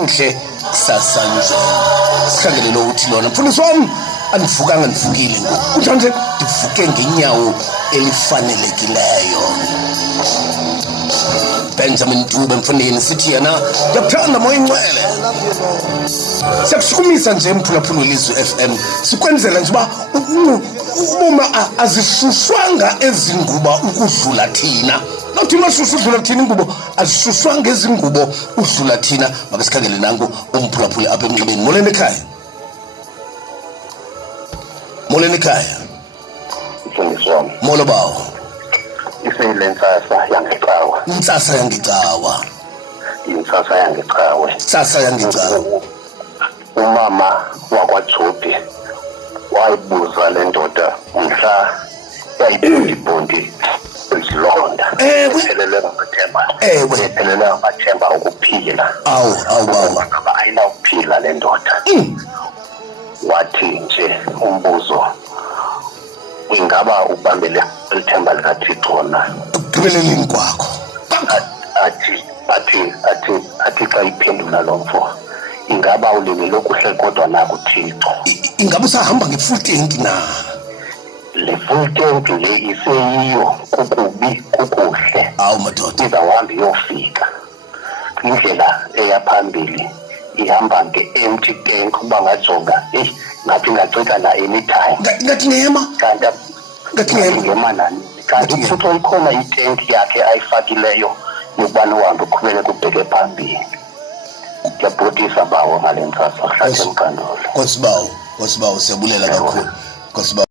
Kuhle kusasa nje sikhangelele ukuthi lona mfundisi wami anivukanga nivukile ngokunjanje ndivuke ngenyawo elifanelekileyo. Benjamin Dube mfundini sithi yena yaphanda moya ingcwele. Siyakushukumisa nje mphulaphula Ilizwi FM sikwenzela nje uba uma azishuswanga ezinguba ukudlula thina. Nathi mashushu udlula thina ingubo azishuswanga ezingubo udlula thina. Make sikhangele nanku umphulaphula apha emnxebeni. Molweni ekhaya. Molweni ekhaya. Mfundisi wami. Molo bawo. Isenhlasa yangecawa. Insasa yangecawa. Insasa yangecawe. Insasa yangecawa. Umama wakwaJobi wayibuza le ndoda umhla yayibondibondi izilonda. Ephelele ngamathemba. Ephelele ngamathemba ukuphila. Awu baba. Ngoba ayinawuphila le ndoda. Wathi nje umbuzo ingaba ubambele ithemba likaThixo na? Ekugqibeleleni kwakho. Athi xa iphendula lo mfo ingaba ulimile okuhle kodwa na kuThixo. Ingaba usahamba nge-full tank na? Le full tank le iseyiyo kukubi kukuhle. Awu madoda. Izawuhamba iyofika. Indlela eyaphambili ihamba nge-empty tank uba ngajonga ngathi ngacika na anytime. Ngathi ngema? Ngathi ngema nani? Kanti uThixo ikhona itank yakhe ayifakileyo yokubana uhambe uqhubeke kubheke phambili. Ngiyabhotisa bawo ngale ntsasa hlathi emkhandolo. Nkosibawo siyabulela kakhulu. Nkosibawo